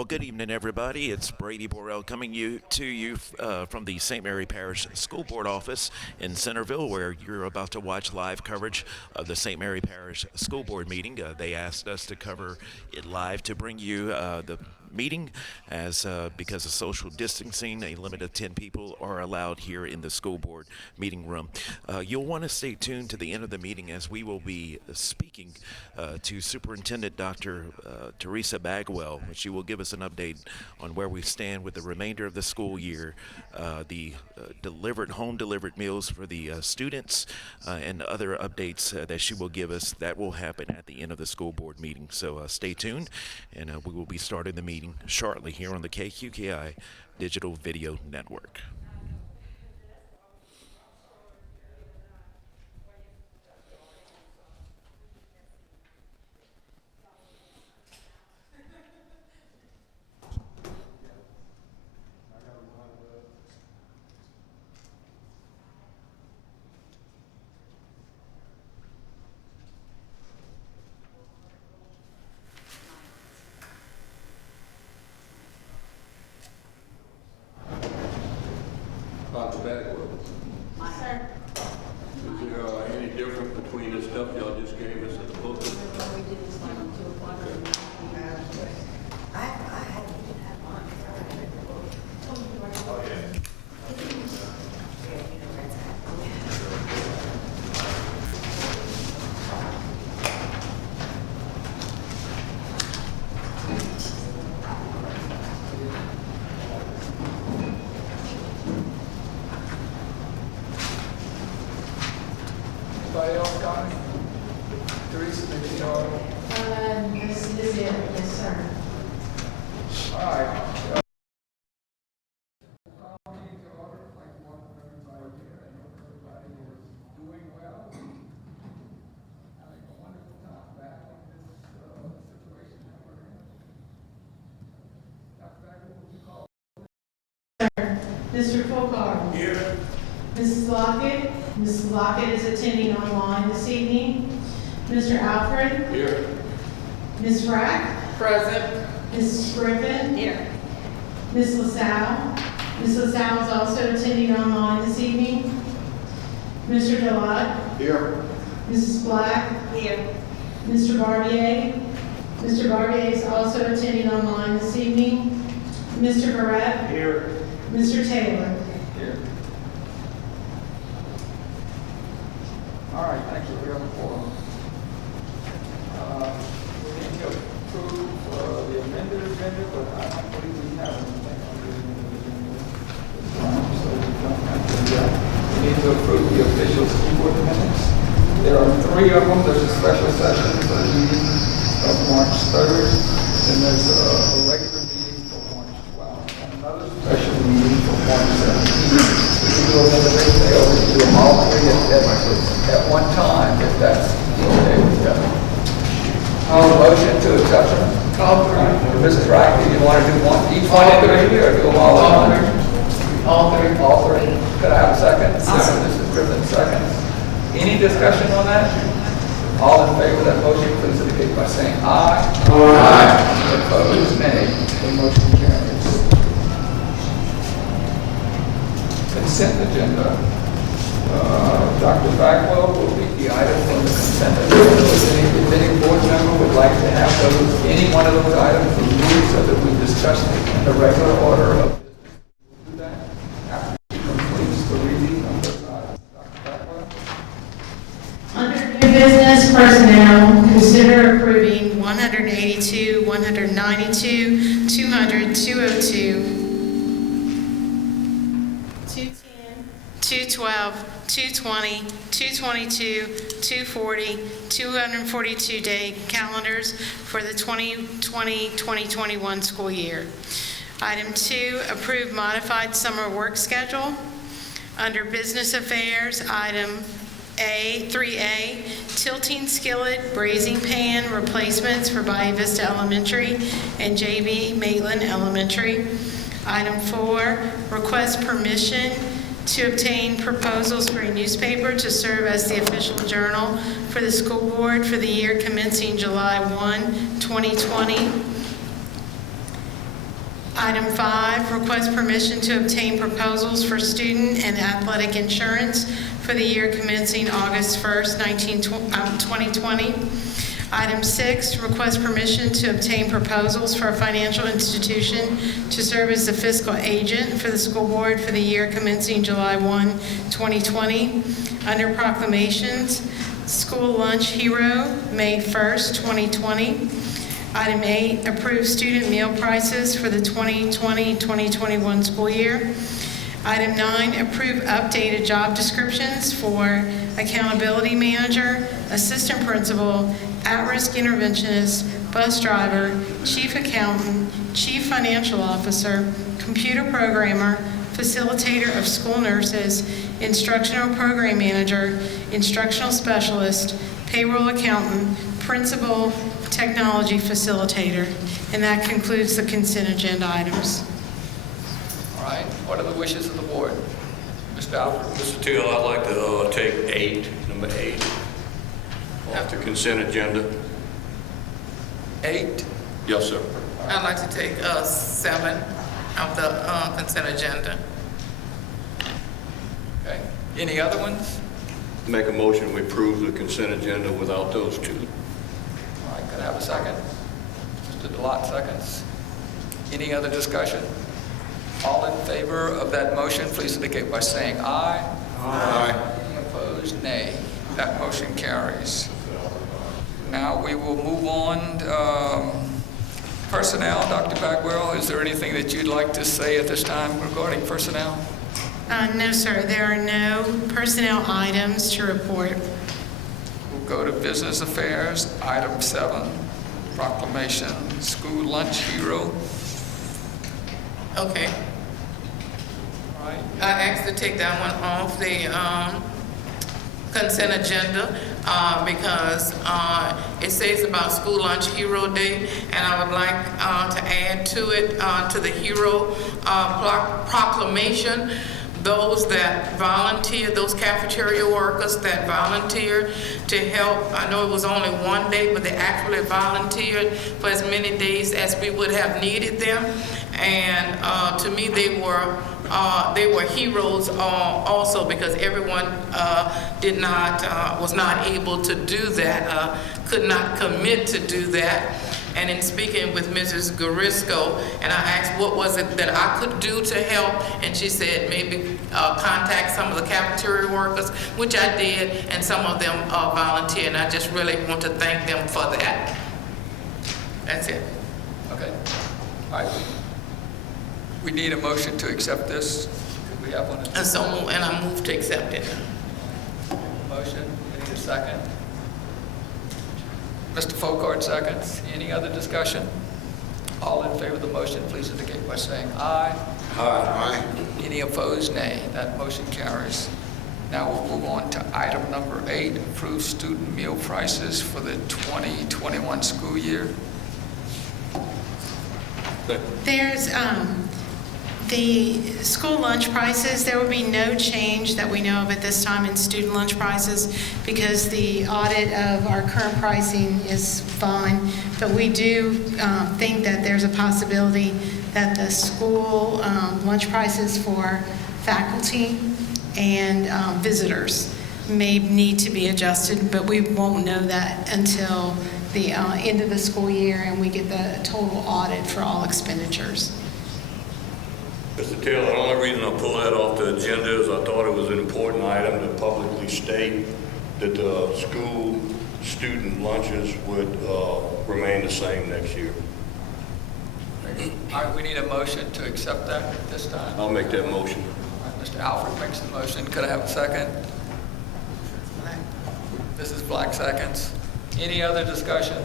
Well, good evening, everybody. It's Brady Borrell coming to you from the St. Mary Parish School Board office in Centerville, where you're about to watch live coverage of the St. Mary Parish School Board meeting. They asked us to cover it live to bring you the meeting as because of social distancing, a limit of 10 people are allowed here in the school board meeting room. You'll want to stay tuned to the end of the meeting as we will be speaking to Superintendent Dr. Teresa Bagwell. She will give us an update on where we stand with the remainder of the school year, the home delivered meals for the students, and other updates that she will give us. That will happen at the end of the school board meeting. So stay tuned, and we will be starting the meeting shortly here on the KQKI Digital Video Network. Dr. Bagwell, Sir. is there any difference between the stuff y'all just gave us in the book? We did this like on 2 o'clock. I had to do that one. Oh, yeah. Anybody else got it? Teresa, maybe you know. This is it, yes, sir. All right. Doing well, having a wonderful time battling this situation that we're in. Dr. Bagwell, would you call? Mr. Folkard. Here. Mrs. Lockett. Mrs. Lockett is attending online this evening. Mr. Alfred. Here. Ms. Rack. Present. Mrs. Griffin. Here. Ms. LaSalle. Ms. LaSalle is also attending online this evening. Mr. Delotte. Here. Mrs. Black. Here. Mr. Barbier. Mr. Barbier is also attending online this evening. Mr. Barrett. Here. Mr. Taylor. Here. All right, thank you. We have a forum. We need to approve the amended agenda, but I don't believe we have anything on the amended agenda. So we don't have to do that. We need to approve the official school board minutes. There are 3 of them. There's a special session for the meeting of March 3rd, and there's a regular meeting for March 12th, and another special meeting for March 17th. We can do them individually, or we can do them all 3 at one time, if that's okay with you. Motion to accept them. Mrs. Rack, do you want to do each one individually, or do them all at once? All 3. All 3. Could I have a second? Mrs. Griffin, second. Any discussion on that? All in favor of that motion, please indicate by saying aye. Aye. Opposed, nay. The motion carries. Consent agenda. Dr. Bagwell will read the item from the consent agenda. If any board member would like to have any one of those items removed so that we discuss it in the regular order of business, we'll do that after she completes the reading of those items. Dr. Bagwell? Under new business personnel, consider approving 182, 192, 200, 202, 210, 212, 220, 222, 240, 242 day calendars for the 2020-2021 school year. Item 2, approve modified summer work schedule. Under business affairs, item 3A, tilting skillet, braising pan replacements for Bayou Vista Elementary and JB Maitland Elementary. Item 4, request permission to obtain proposals for a newspaper to serve as the official journal for the school board for the year commencing July 1, 2020. Item 5, request permission to obtain proposals for student and athletic insurance for the year commencing August 1st, 2020. Item 6, request permission to obtain proposals for a financial institution to serve as the fiscal agent for the school board for the year commencing July 1, 2020. Under proclamations, School Lunch Hero, May 1st, 2020. Item 8, approve student meal prices for the 2020-2021 school year. Item 9, approve updated job descriptions for accountability manager, assistant principal, at-risk interventionist, bus driver, chief accountant, chief financial officer, computer programmer, facilitator of school nurses, instructional program manager, instructional specialist, payroll accountant, principal, technology facilitator. And that concludes the consent agenda items. All right, what are the wishes of the board? Mr. Alford? Mr. Teal, I'd like to take number 8, off the consent agenda. 8? Yes, sir. I'd like to take 7 of the consent agenda. Okay. Any other ones? Make a motion, we approve the consent agenda without those 2. All right, could I have a second? Mr. Delott seconds. Any other discussion? All in favor of that motion, please indicate by saying aye. Aye. Any opposed, nay. That motion carries. Now we will move on to personnel. Dr. Bagwell, is there anything that you'd like to say at this time regarding personnel? No, sir, there are no personnel items to report. We'll go to business affairs. Item 7, proclamation, school lunch hero. Okay. All right. I asked to take that one off the consent agenda because it says about School Lunch Hero Day, and I would like to add to it, to the hero proclamation, those that volunteer, those cafeteria workers that volunteer to help. I know it was only one day, but they actually volunteered for as many days as we would have needed them. And to me, they were heroes also, because everyone was not able to do that, could not commit to do that. And in speaking with Mrs. Garisco, and I asked what was it that I could do to help, and she said maybe contact some of the cafeteria workers, which I did, and some of them volunteered, and I just really want to thank them for that. That's it. Okay. All right. We need a motion to accept this. Could we have one? And I move to accept it. Motion. We need a second. Mr. Folkard seconds. Any other discussion? All in favor of the motion, please indicate by saying aye. Aye. Any opposed, nay. That motion carries. Now we'll move on to item number 8, approve student meal prices for the 2021 school year. There's the school lunch prices. There will be no change that we know of at this time in student lunch prices because the audit of our current pricing is fine. But we do think that there's a possibility that the school lunch prices for faculty and visitors may need to be adjusted, but we won't know that until the end of the school year and we get the total audit for all expenditures. Mr. Taylor, the only reason I pulled that off the agenda is I thought it was an important item to publicly state that the school student lunches would remain the same next year. All right, we need a motion to accept that at this time. I'll make that motion. All right, Mr. Alford makes the motion. Could I have a second? Mrs. Black seconds. Any other discussion?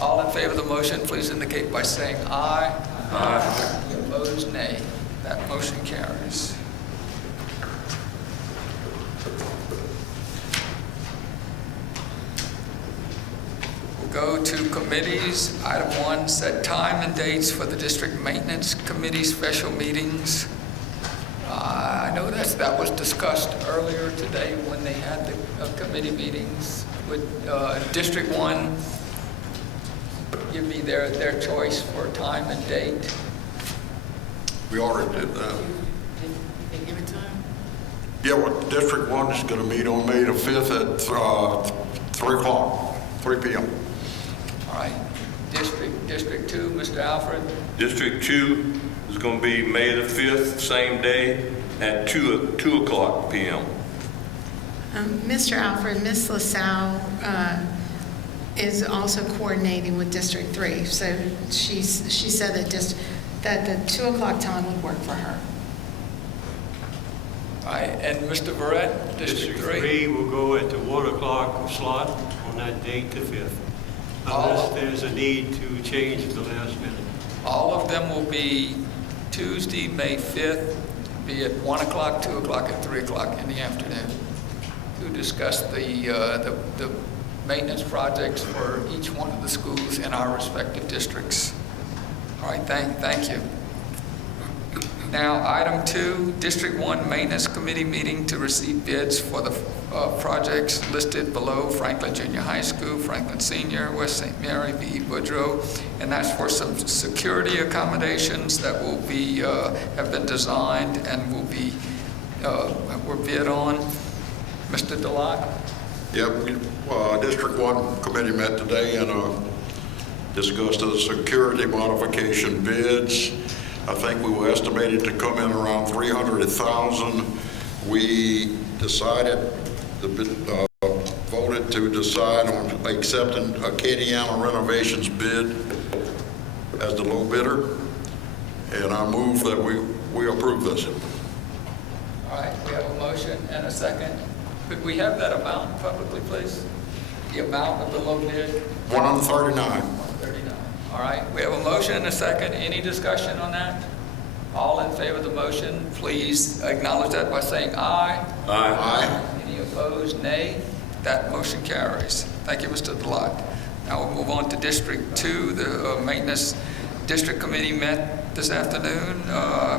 All in favor of the motion, please indicate by saying aye. Aye. Any opposed, nay. That motion carries. We'll go to committees. Item 1, set time and dates for the district maintenance committee special meetings. I know that was discussed earlier today when they had the committee meetings. Would District 1 give me their choice for time and date? We already did that. Can you give it to him? Yeah, well, District 1 is going to meet on May the 5th at 3 o'clock, 3 p.m. All right. District 2, Mr. Alfred. District 2 is going to be May the 5th, same day, at 2 o'clock p.m. Mr. Alfred, Ms. LaSalle is also coordinating with District 3, so she said that the 2 o'clock time would work for her. All right, and Mr. Verrett, District 3. Will go at the 1 o'clock slot on that date, the 5th, unless there's a need to change at the last minute. All of them will be Tuesday, May 5th, be at 1 o'clock, 2 o'clock, and 3 o'clock in the afternoon to discuss the maintenance projects for each one of the schools in our respective districts. All right, thank you. Now, item 2, District 1 Maintenance Committee meeting to receive bids for the projects listed below: Franklin Junior High School, Franklin Senior, West St. Mary, V.E. Woodrow, and that's for some security accommodations that will be, have been designed and will be, were bid on. Mr. Delac? Yep, District 1 committee met today and discussed the security modification bids. I think we were estimated to come in around $300,000. We decided, voted to decide on accepting Acadiana Renovations bid as the low bidder, and I move that we approve this. All right, we have a motion and a second. Could we have that amount publicly, please? The amount of the low bid? 139. 139. All right, we have a motion and a second. Any discussion on that? All in favor of the motion, please acknowledge that by saying aye. Aye. Any opposed, nay? That motion carries. Thank you, Mr. Delac. Now we'll move on to District 2. The Maintenance District Committee met this afternoon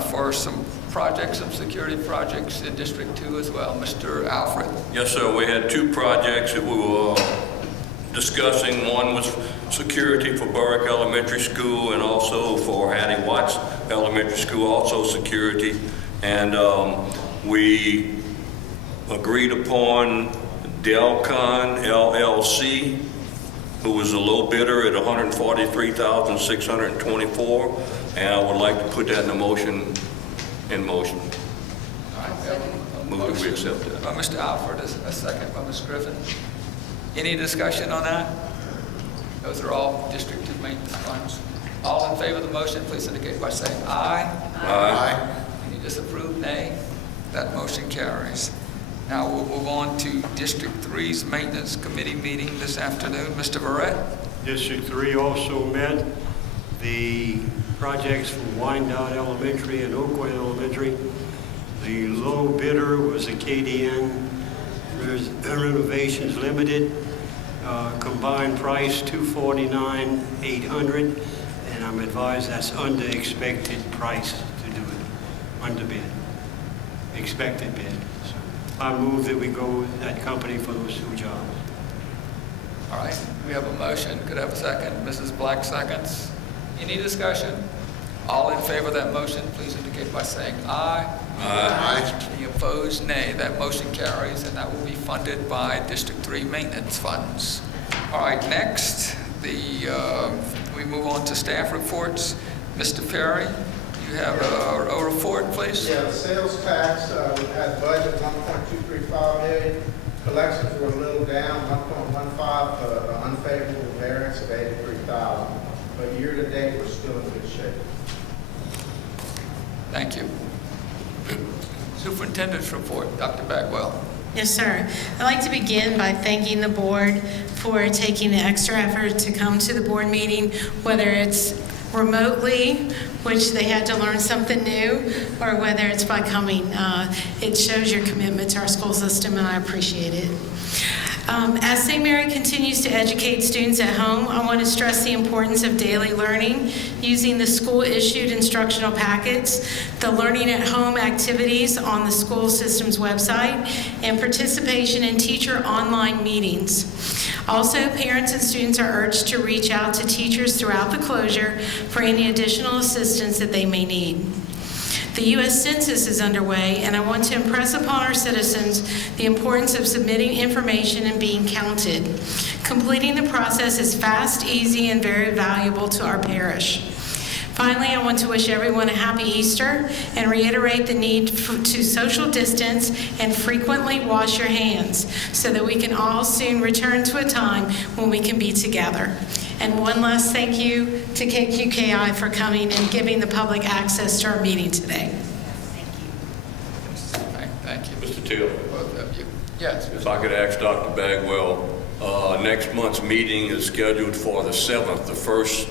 for some projects, some security projects in District 2 as well. Mr. Alfred. Yes, sir. We had two projects that we were discussing. One was security for Burrick Elementary School and also for Hattie Watts Elementary School, also security. And we agreed upon Delcon LLC, who was the low bidder at $143,624. And I would like to put that in motion. All right, we have a Move that we motion accept that. by Mr. Alfred, a second by Ms. Griffin. Any discussion on that? Those are all District 2 maintenance funds. All in favor of the motion, please indicate by saying aye. Aye. Any disapproved, nay? That motion carries. Now we'll move on to District 3's Maintenance Committee meeting this afternoon. Mr. Verrett? District 3 also met. The projects from Wyandotte Elementary and Oakwood Elementary. The low bidder was Acadian Renovations Limited. Combined price $249,800, and I'm advised that's under expected price to do it, under bid, expected bid. So I move that we go with that company for those two jobs. All right, we have a motion. Could I have a second? Mrs. Black seconds. Any discussion? All in favor of that motion, please indicate by saying aye. Aye. Any opposed, nay. That motion carries, and that will be funded by District 3 maintenance funds. All right, next, we move on to staff reports. Mr. Perry, you have a report, please? Yeah, the sales tax, we had budget 1.235 million. Collections were a little down, 1.15, unfavorable variance of 83,000. But year to date, we're still in good shape. Thank you. Superintendent's report, Dr. Bagwell. Yes, sir. I'd like to begin by thanking the board for taking the extra effort to come to the board meeting, whether it's remotely, which they had to learn something new, or whether it's by coming. It shows your commitment to our school system, and I appreciate it. As St. Mary continues to educate students at home, I want to stress the importance of daily learning using the school-issued instructional packets, the learning at home activities on the school system's website, and participation in teacher online meetings. Also, parents and students are urged to reach out to teachers throughout the closure for any additional assistance that they may need. The U.S. Census is underway, and I want to impress upon our citizens the importance of submitting information and being counted. Completing the process is fast, easy, and very valuable to our parish. Finally, I want to wish everyone a happy Easter and reiterate the need to social distance and frequently wash your hands so that we can all soon return to a time when we can be together. And one last thank you to KQKI for coming and giving the public access to our meeting today. Thank you. Mr. Taylor, Both of you. Yes. if I could ask Dr. Bagwell, next month's meeting is scheduled for the 7th, the first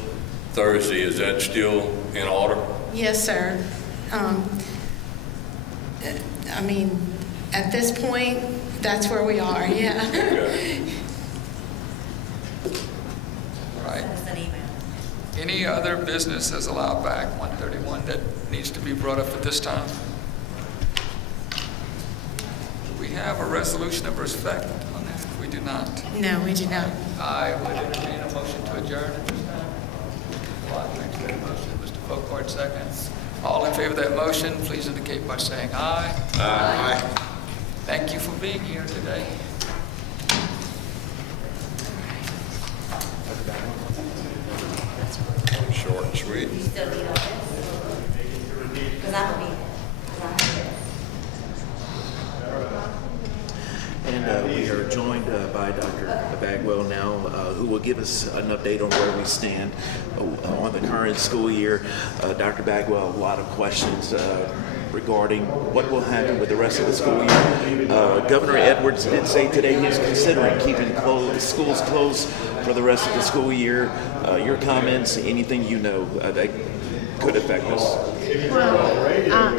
Thursday. Is that still in order? Yes, sir. I mean, at this point, that's where we are, yeah. Okay. Right. Send us an email. Any other business as allowed by Act 131 that needs to be brought up at this time? Do we have a resolution of respect on that? We do not. No, we do not. I would entertain a motion to adjourn at this time. Clark makes that motion. Mr. Folkart seconds. All in favor of that motion, please indicate by saying aye. Aye. Thank you for being here today. Short and sweet. You still need all this? Because I'm going to need it. 'Cause I have this. And we are joined by Dr. Bagwell now, who will give us an update on where we stand on the current school year. Dr. Bagwell, a lot of questions regarding what will happen with the rest of the school year. Governor Edwards did say today he's considering keeping schools closed for the rest of the school year. Your comments, anything you know that could affect us? Well,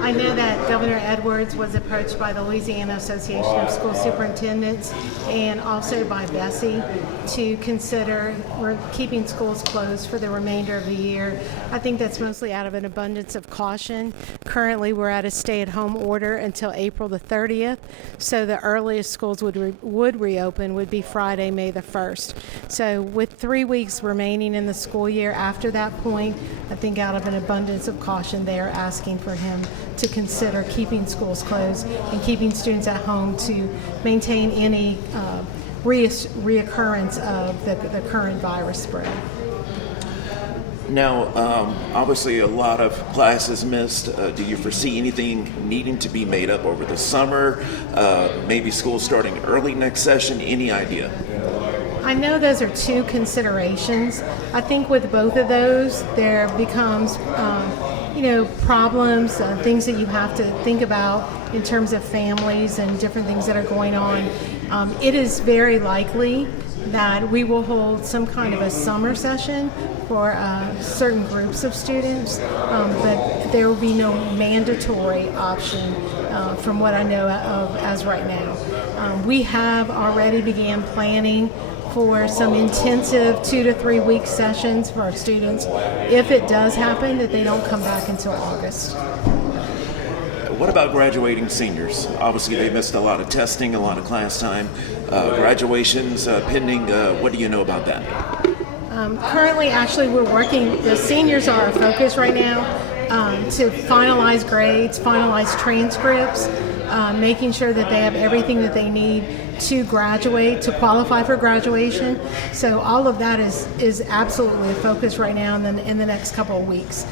I know that Governor Edwards was approached by the Louisiana Association of School Superintendents and also by Bessie to consider we're keeping schools closed for the remainder of the year. I think that's mostly out of an abundance of caution. Currently, we're at a stay-at-home order until April the 30th, so the earliest schools would reopen would be Friday, May the 1st. So with 3 weeks remaining in the school year after that point, I think out of an abundance of caution, they are asking for him to consider keeping schools closed and keeping students at home to maintain any reoccurrence of the current virus spread. Now, obviously a lot of classes missed. Do you foresee anything needing to be made up over the summer? Maybe school starting early next session? Any idea? I know those are two considerations. I think with both of those, there becomes, problems, things that you have to think about in terms of families and different things that are going on. It is very likely that we will hold some kind of a summer session for certain groups of students, but there will be no mandatory option from what I know of as right now. We have already began planning for some intensive 2 to 3 week sessions for our students if it does happen that they don't come back until August. What about graduating seniors? Obviously, they missed a lot of testing, a lot of class time. Graduations pending. What do you know about that? Currently, actually, we're working. The seniors are our focus right now to finalize grades, finalize transcripts, making sure that they have everything that they need to graduate, to qualify for graduation. So all of that is absolutely a focus right now in the next couple of weeks.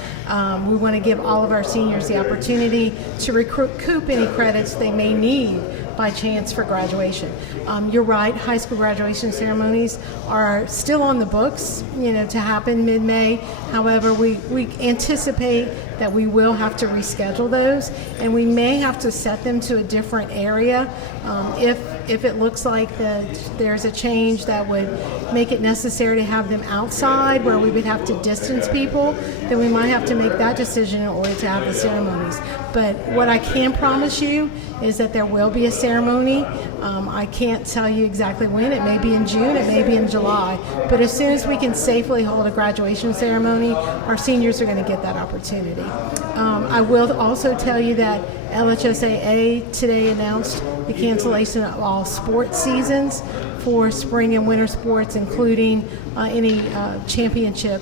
We want to give all of our seniors the opportunity to recoup any credits they may need by chance for graduation. You're right, high school graduation ceremonies are still on the books, to happen mid-May. However, we anticipate that we will have to reschedule those, and we may have to set them to a different area if it looks like that there's a change that would make it necessary to have them outside where we would have to distance people, then we might have to make that decision in order to have the ceremonies. But what I can promise you is that there will be a ceremony. I can't tell you exactly when. It may be in June, it may be in July. But as soon as we can safely hold a graduation ceremony, our seniors are going to get that opportunity. I will also tell you that LHSAA today announced the cancellation of all sports seasons for spring and winter sports, including any championship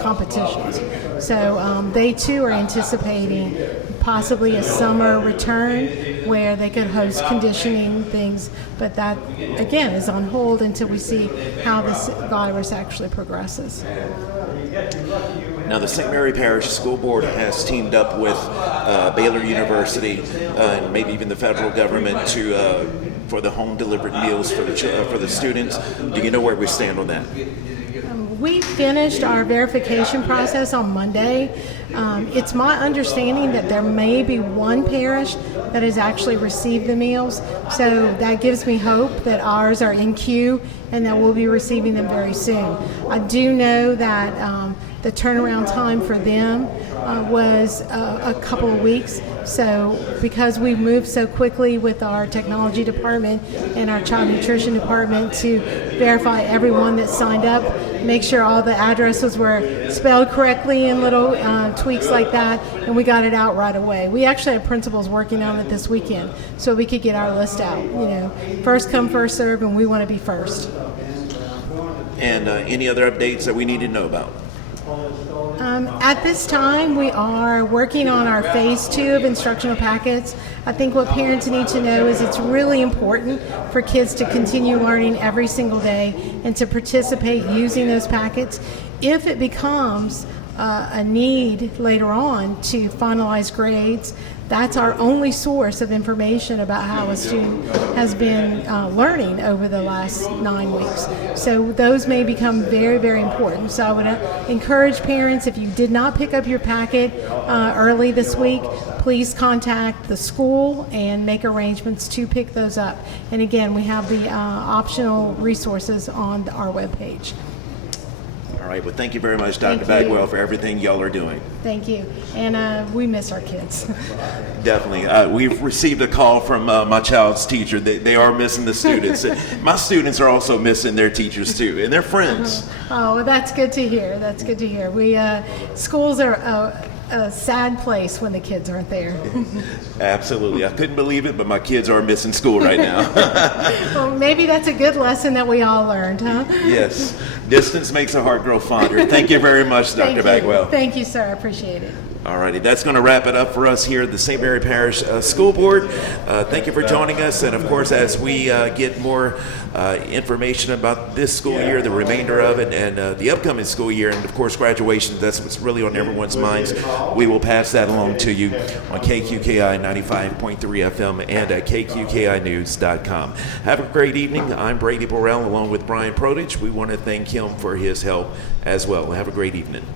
competitions. So they too are anticipating possibly a summer return where they could host conditioning things, but that again is on hold until we see how this virus actually progresses. Now, the St. Mary Parish School Board has teamed up with Baylor University and maybe even the federal government for the home delivered meals for the students. Do you know where we stand on that? We finished our verification process on Monday. It's my understanding that there may be one parish that has actually received the meals, so that gives me hope that ours are in queue and that we'll be receiving them very soon. I do know that the turnaround time for them was a couple of weeks. So because we moved so quickly with our technology department and our child nutrition department to verify everyone that signed up, make sure all the addresses were spelled correctly and little tweaks like that, and we got it out right away. We actually have principals working on it this weekend so we could get our list out. You know, first come, first serve, and we want to be first. And any other updates that we need to know about? At this time, we are working on our phase 2 of instructional packets. I think what parents need to know is it's really important for kids to continue learning every single day and to participate using those packets. If it becomes a need later on to finalize grades, that's our only source of information about how a student has been learning over the last 9 weeks. So those may become very, very important. So I would encourage parents, if you did not pick up your packet early this week, please contact the school and make arrangements to pick those up. And again, we have the optional resources on our webpage. All right, well, thank you very much, Dr. Bagwell, for everything y'all are doing. Thank you. And we miss our kids. Definitely. We've received a call from my child's teacher. They are missing the students. My students are also missing their teachers, too, and their friends. Oh, well, that's good to hear. That's good to hear. Schools are a sad place when the kids aren't there. Absolutely. I couldn't believe it, but my kids are missing school right now. Well, maybe that's a good lesson that we all learned, huh? Yes. Distance makes a heart grow fonder. Thank you very much, Dr. Bagwell. Thank you, sir. I appreciate it. All righty, that's going to wrap it up for us here at the St. Mary Parish School Board. Thank you for joining us, and of course, as we get more information about this school year, the remainder of it, and the upcoming school year, and of course, graduation, that's what's really on everyone's minds, we will pass that along to you on KQKI 95.3 FM and at KQKInews.com. Have a great evening. I'm Brady Borrell along with Brian Prodich. We want to thank him for his help as well. Have a great evening.